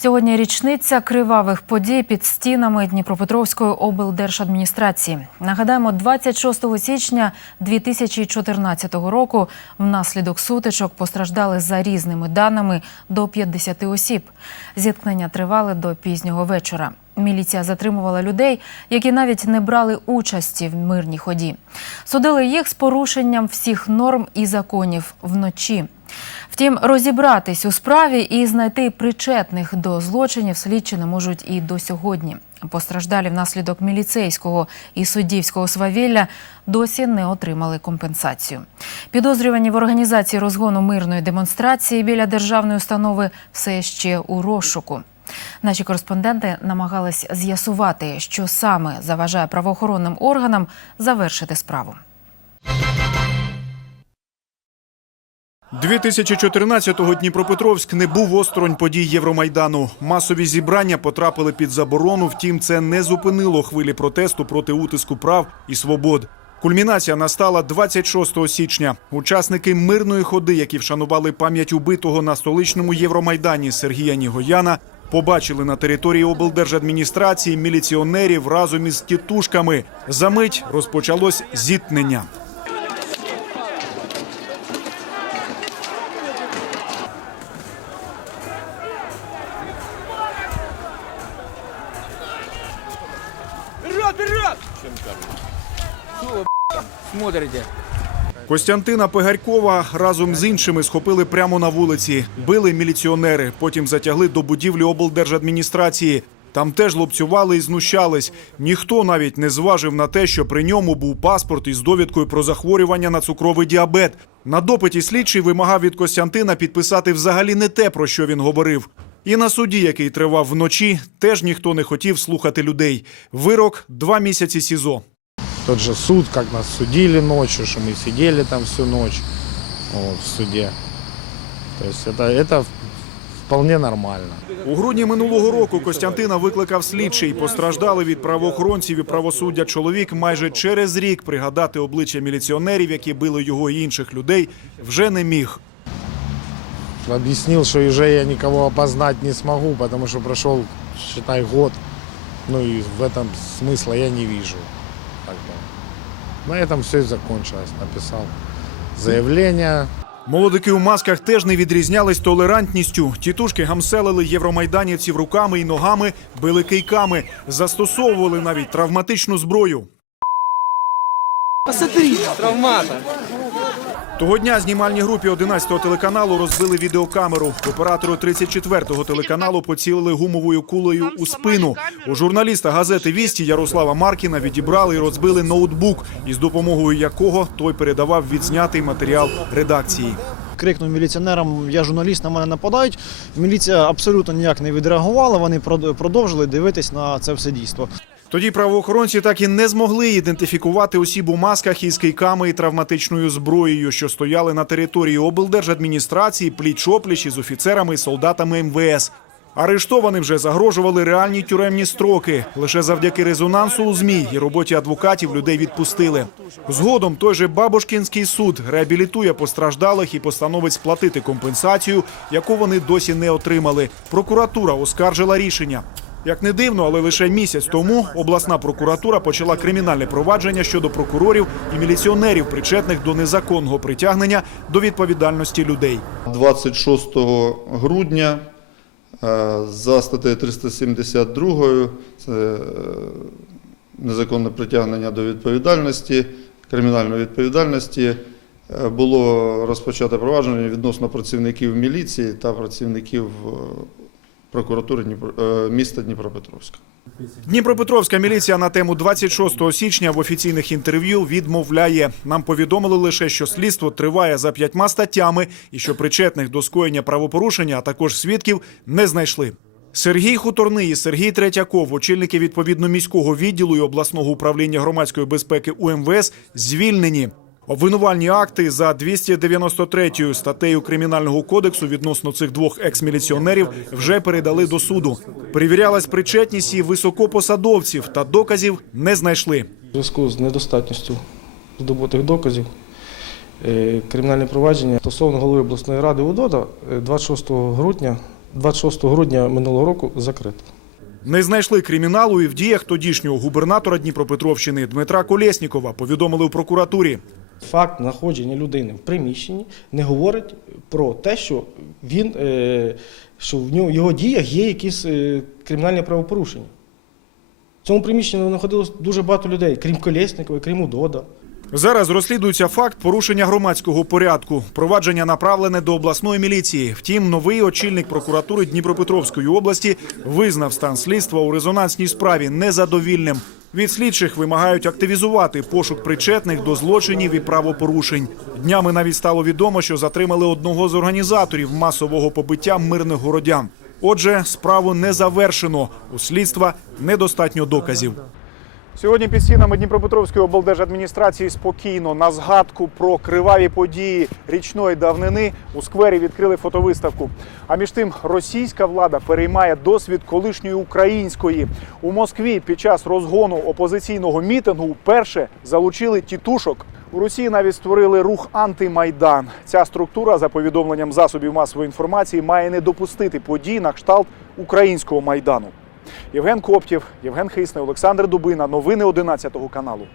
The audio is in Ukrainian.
Сьогодні річниця кривавих подій під стінами Дніпропетровської облдержадміністрації. Нагадаємо, 26 січня 2014 року внаслідок сутичок постраждали за різними даними до 50 осіб. Зіткнення тривали до пізнього вечора. Міліція затримувала людей, які навіть не брали участі в мирній ході. Судили їх з порушенням всіх норм і законів вночі. Втім, розібратись у справі і знайти причетних до злочинів слідчі не можуть і до сьогодні. Постраждалі внаслідок міліцейського і суддівського свавілля досі не отримали компенсацію. Підозрювані в організації розгону мирної демонстрації біля державної установи все ще у розшуку. Наші кореспонденти намагались з'ясувати, що саме заважає правоохоронним органам завершити справу. 2014-го Дніпропетровськ не був осторонь подій Євромайдану. Масові зібрання потрапили під заборону. Втім, це не зупинило хвилі протесту проти утиску прав і свобод. Кульмінація настала 26 січня. Учасники мирної ходи, які вшанували пам'ять убитого на столичному Євромайдані Сергія Нігояна, побачили на території облдержадміністрації міліціонерів разом із тітушками. Замить розпочалось зіткнення. Смотрите? Костянтина Пегарькова разом з іншими схопили прямо на вулиці. Били міліціонери, потім затягли до будівлі облдержадміністрації. Там теж лупцювали і знущались. Ніхто навіть не зважив на те, що при ньому був паспорт із довідкою про захворювання на цукровий діабет. На допиті слідчий вимагав від Костянтина підписати взагалі не те, про що він говорив. І на суді, який тривав вночі, теж ніхто не хотів слухати людей. Вирок два місяці СІЗО. Тот же суд, как нас судили ночью, что мы сидели там всю ночь вот, в суде. То есть это, это вполне нормально. У грудні минулого року Костянтина викликав слідчий. Постраждали від правоохоронців і правосуддя чоловік майже через рік пригадати обличчя міліціонерів, які били його і інших людей, вже не міг. Объяснил, что уже я никого опознать не смогу, потому что прошел, считай, год. Ну и в этом смысла я не вижу. Как бы. На этом все и закончилось. Написал заявление, Молодики у масках теж не відрізнялись толерантністю. Тітушки гамселили євромайданівців руками і ногами, били кийками, застосовували навіть травматичну зброю. Посмотри, травмата. Того дня знімальній групі 11-го телеканалу розбили відеокамеру. Оператору 34-го телеканалу поцілили гумовою кулею у спину. У журналіста газети Вісті Ярослава Маркіна відібрали і розбили ноутбук, із допомогою якого той передавав відзнятий матеріал редакції. крикнув міліціонерам, я журналіст, на мене нападають. Міліція абсолютно ніяк не відреагувала. Вони продовжили дивитись на це все дійство. Тоді правоохоронці так і не змогли ідентифікувати осіб у масках із кийками і травматичною зброєю, що стояли на території облдержадміністрації пліч-опліч із офіцерами і солдатами МВС. Арештованим вже загрожували реальні тюремні строки. Лише завдяки резонансу у ЗМІ і роботі адвокатів людей відпустили. Згодом той же Бабушкінський суд реабілітує постраждалих і постановить сплатити компенсацію, яку вони досі не отримали. Прокуратура оскаржила рішення. Як не дивно, але лише місяць тому обласна прокуратура почала кримінальне провадження щодо прокурорів і міліціонерів, причетних до незаконного притягнення до відповідальності людей. 26 грудня е, за статтею 372 це е, незаконне притягнення до відповідальності, кримінальної відповідальності, е, було розпочато провадження відносно працівників міліції та працівників прокуратури е, міста Дніпропетровська. Дніпропетровська міліція на тему 26 січня в офіційних інтерв'ю відмовляє. Нам повідомили лише, що слідство триває за п'ятьма статтями і що причетних до скоєння правопорушення, а також свідків не знайшли. Сергій Хуторний і Сергій Третьяков, очільники відповідно міського відділу і обласного управління громадської безпеки УМВС, звільнені. Обвинувальні акти за 293 статтею кримінального кодексу відносно цих двох екс-міліціонерів вже передали до суду. Перевірялась причетність і високопосадовців та доказів не знайшли. У зв'язку з недостатністю здобутих доказів е, кримінальне провадження стосовно голови обласної ради УДОДа е, 26 грудня 26 грудня минулого року закрито. Не знайшли криміналу і в діях тодішнього губернатора Дніпропетровщини Дмитра Колєснікова, повідомили в прокуратурі. Факт знаходження людини в приміщенні не говорить про те, що він е, що в нього його діях є якісь е, кримінальні правопорушення. В цьому приміщенні знаходилось дуже багато людей, крім Колєснікова, крім Удода. Зараз розслідується факт порушення громадського порядку. Провадження направлене до обласної міліції. Втім, новий очільник прокуратури Дніпропетровської області визнав стан слідства у резонансній справі незадовільним. Від слідчих вимагають активізувати пошук причетних до злочинів і правопорушень. Днями навіть стало відомо, що затримали одного з організаторів масового побиття мирних городян. Отже, справу не завершено. У слідства недостатньо доказів. Сьогодні під стінами Дніпропетровської облдержадміністрації спокійно на згадку про криваві події річної давнини у сквері відкрили фотовиставку. А між тим російська влада переймає досвід колишньої української. У Москві під час розгону опозиційного мітингу вперше залучили тітушок. У Росії навіть створили рух антимайдан. Ця структура, за повідомленням засобів масової інформації, має не допустити подій на кшталт українського майдану. Євген Коптів, Євген Хисний, Олександр Дубина. Новини 11 каналу.